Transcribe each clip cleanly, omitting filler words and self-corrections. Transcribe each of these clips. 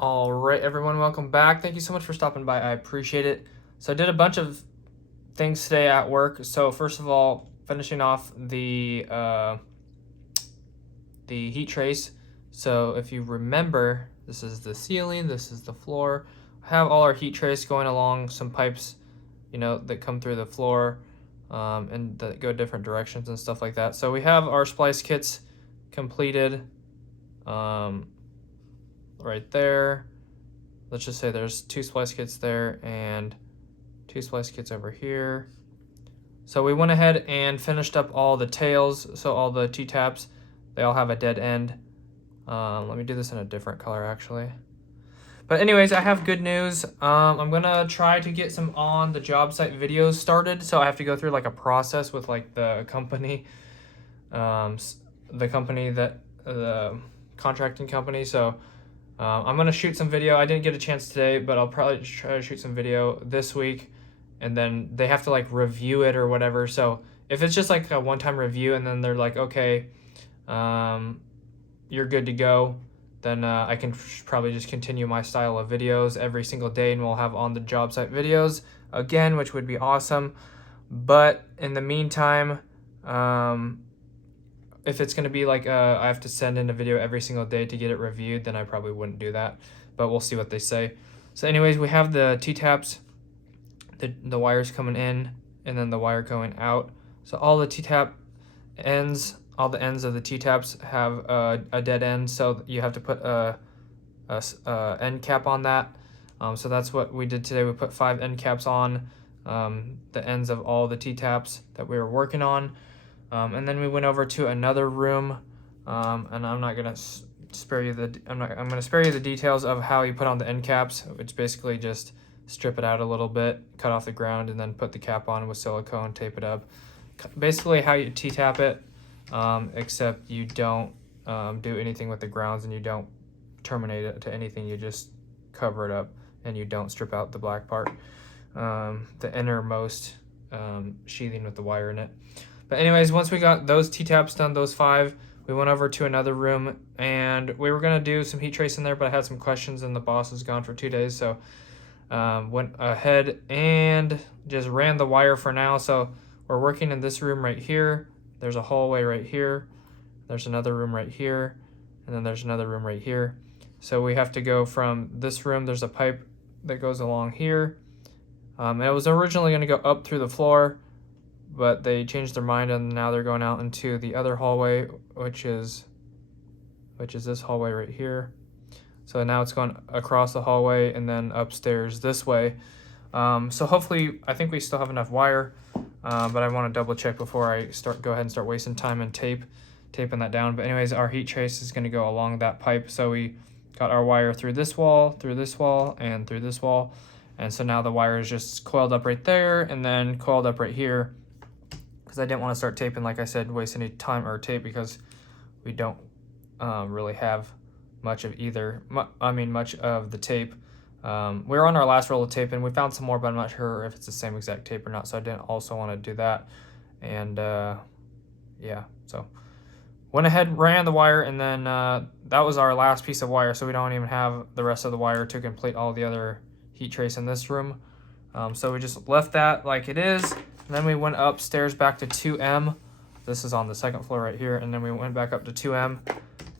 All right, everyone, welcome back. Thank you so much for stopping by. I appreciate it. So I did a bunch of things today at work. So first of all, finishing off the heat trace. So if you remember, this is the ceiling, this is the floor. I have all our heat trace going along some pipes, that come through the floor, and that go different directions and stuff like that. So we have our splice kits completed, right there. Let's just say there's 2 splice kits there and 2 splice kits over here. So we went ahead and finished up all the tails. So all the T-taps, they all have a dead end. Let me do this in a different color actually. But anyways, I have good news. I'm gonna try to get some on the job site videos started. So I have to go through like a process with like the company, the contracting company. So I'm gonna shoot some video. I didn't get a chance today, but I'll probably try to shoot some video this week, and then they have to like review it or whatever. So if it's just like a one-time review and then they're like, okay, you're good to go, then I can probably just continue my style of videos every single day, and we'll have on the job site videos again, which would be awesome. But in the meantime, if it's going to be like I have to send in a video every single day to get it reviewed, then I probably wouldn't do that, but we'll see what they say. So anyways, we have the T-taps, the wires coming in, and then the wire going out. So all the T-tap ends, all the ends of the T-taps have a dead end, so you have to put a end cap on that. So that's what we did today. We put 5 end caps on the ends of all the T-taps that we were working on. And then we went over to another room, and I'm not gonna spare you I'm gonna spare you the details of how you put on the end caps, which basically just strip it out a little bit, cut off the ground, and then put the cap on with silicone, tape it up. Basically how you T-tap it, except you don't do anything with the grounds, and you don't terminate it to anything. You just cover it up, and you don't strip out the black part, the innermost sheathing with the wire in it. But anyways, once we got those T-taps done, those 5, we went over to another room, and we were going to do some heat trace in there, but I had some questions, and the boss was gone for 2 days, so went ahead and just ran the wire for now. So we're working in this room right here. There's a hallway right here. There's another room right here, and then there's another room right here. So we have to go from this room. There's a pipe that goes along here. And it was originally going to go up through the floor, but they changed their mind, and now they're going out into the other hallway, which is this hallway right here. So now it's going across the hallway and then upstairs this way. So hopefully, I think we still have enough wire, but I want to double check before I go ahead and start wasting time and taping that down. But anyways, our heat trace is going to go along that pipe. So we got our wire through this wall, and through this wall. And so now the wire is just coiled up right there and then coiled up right here, because I didn't want to start taping, like I said, waste any time or tape, because we don't really have much of either. Much of the tape. We were on our last roll of tape, and we found some more, but I'm not sure if it's the same exact tape or not, so I didn't also want to do that. And yeah, so went ahead, ran the wire, and then that was our last piece of wire, so we don't even have the rest of the wire to complete all the other heat trace in this room. So we just left that like it is. And then we went upstairs back to 2M. This is on the second floor right here. And then we went back up to 2M,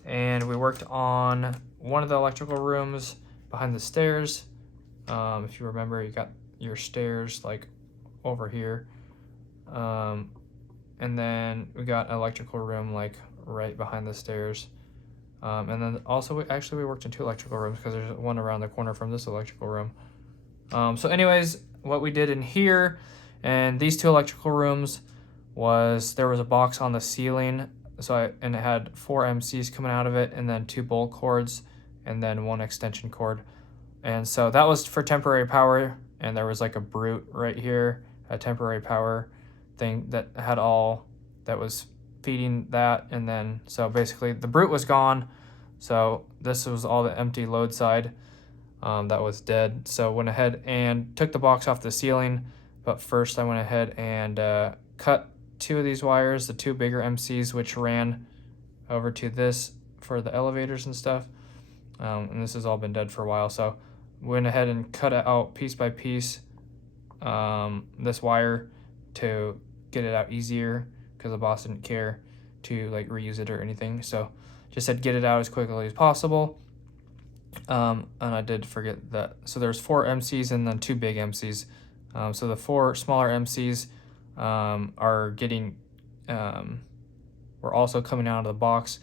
and we worked on one of the electrical rooms behind the stairs. If you remember, you got your stairs like over here. And then we got an electrical room like right behind the stairs. And then also we worked in 2 electrical rooms, because there's one around the corner from this electrical room. So anyways, what we did in here and these 2 electrical rooms was there was a box on the ceiling, and it had 4 MCs coming out of it, and then 2 bolt cords, and then 1 extension cord. And so that was for temporary power, and there was like a brute right here, a temporary power thing that had all that was feeding that. And then so basically the brute was gone, so this was all the empty load side that was dead. So went ahead and took the box off the ceiling. But first I went ahead and cut 2 of these wires, the 2 bigger MCs, which ran over to this for the elevators and stuff. And this has all been dead for a while, so went ahead and cut it out piece by piece, this wire, to get it out easier, because the boss didn't care to like reuse it or anything, so just said get it out as quickly as possible. And I did forget that, so there's 4 MCs and then 2 big MCs. So the 4 smaller MCs are getting, were also coming out of the box,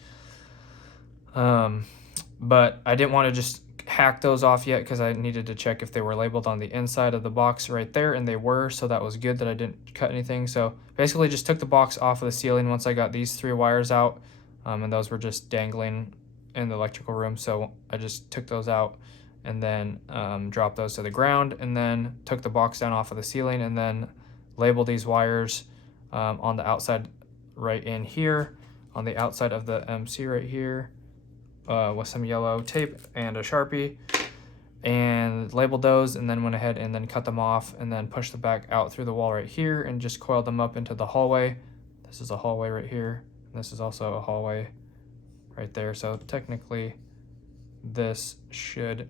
but I didn't want to just hack those off yet, because I needed to check if they were labeled on the inside of the box right there, and they were, so that was good that I didn't cut anything. So basically just took the box off of the ceiling once I got these 3 wires out, and those were just dangling in the electrical room, so I just took those out and then dropped those to the ground, and then took the box down off of the ceiling, and then labeled these wires on the outside right in here, on the outside of the MC right here, with some yellow tape and a Sharpie, and labeled those, and then went ahead and then cut them off, and then pushed them back out through the wall right here, and just coiled them up into the hallway. This is a hallway right here, and this is also a hallway right there, so technically this should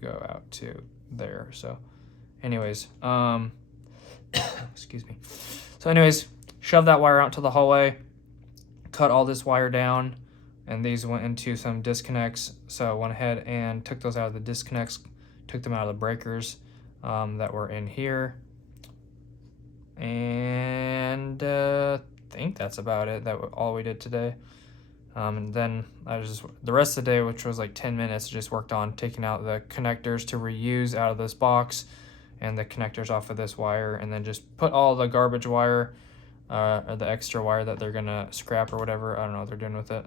go out to there. So anyways, excuse me. So anyways, shove that wire out to the hallway, cut all this wire down, and these went into some disconnects, so I went ahead and took those out of the disconnects, took them out of the breakers that were in here, and I think that's about it. All we did today. And then I was just, the rest of the day, which was like 10 minutes, just worked on taking out the connectors to reuse out of this box, and the connectors off of this wire, and then just put all the garbage wire, or the extra wire that they're gonna scrap or whatever. I don't know what they're doing with it.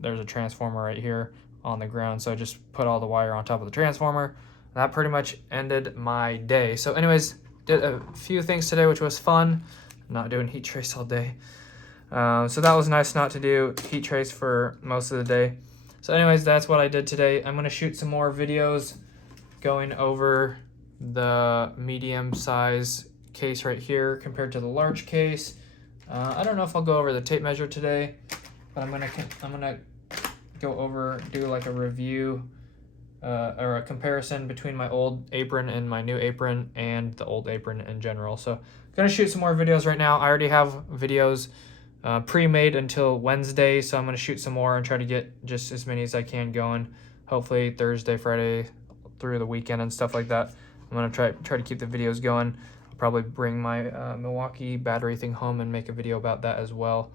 There's a transformer right here on the ground, so I just put all the wire on top of the transformer. That pretty much ended my day. So anyways, did a few things today, which was fun. Not doing heat trace all day. So that was nice not to do heat trace for most of the day. So anyways, that's what I did today. I'm going to shoot some more videos going over the medium size case right here compared to the large case. I don't know if I'll go over the tape measure today, but I'm gonna go over, do like a review or a comparison between my old apron and my new apron, and the old apron in general. So I'm gonna shoot some more videos right now. I already have videos pre-made until Wednesday, so I'm going to shoot some more and try to get just as many as I can going, hopefully Thursday, Friday, through the weekend and stuff like that. I'm going to try to keep the videos going. I'll probably bring my Milwaukee battery thing home and make a video about that as well.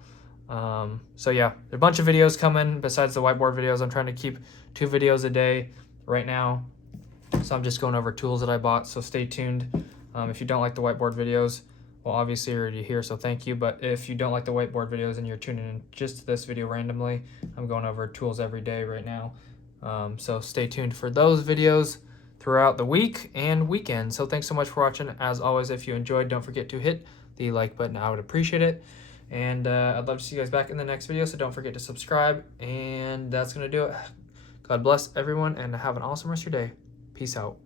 So yeah, there's a bunch of videos coming besides the whiteboard videos. I'm trying to keep 2 videos a day right now, so I'm just going over tools that I bought, so stay tuned. If you don't like the whiteboard videos, well, obviously you're already here, so thank you. But if you don't like the whiteboard videos and you're tuning in just to this video randomly, I'm going over tools every day right now. So stay tuned for those videos throughout the week and weekend. So thanks so much for watching. As always, if you enjoyed, don't forget to hit the like button. I would appreciate it. And I'd love to see you guys back in the next video, so don't forget to subscribe. And that's going to do it. God bless everyone, and have an awesome rest of your day. Peace out.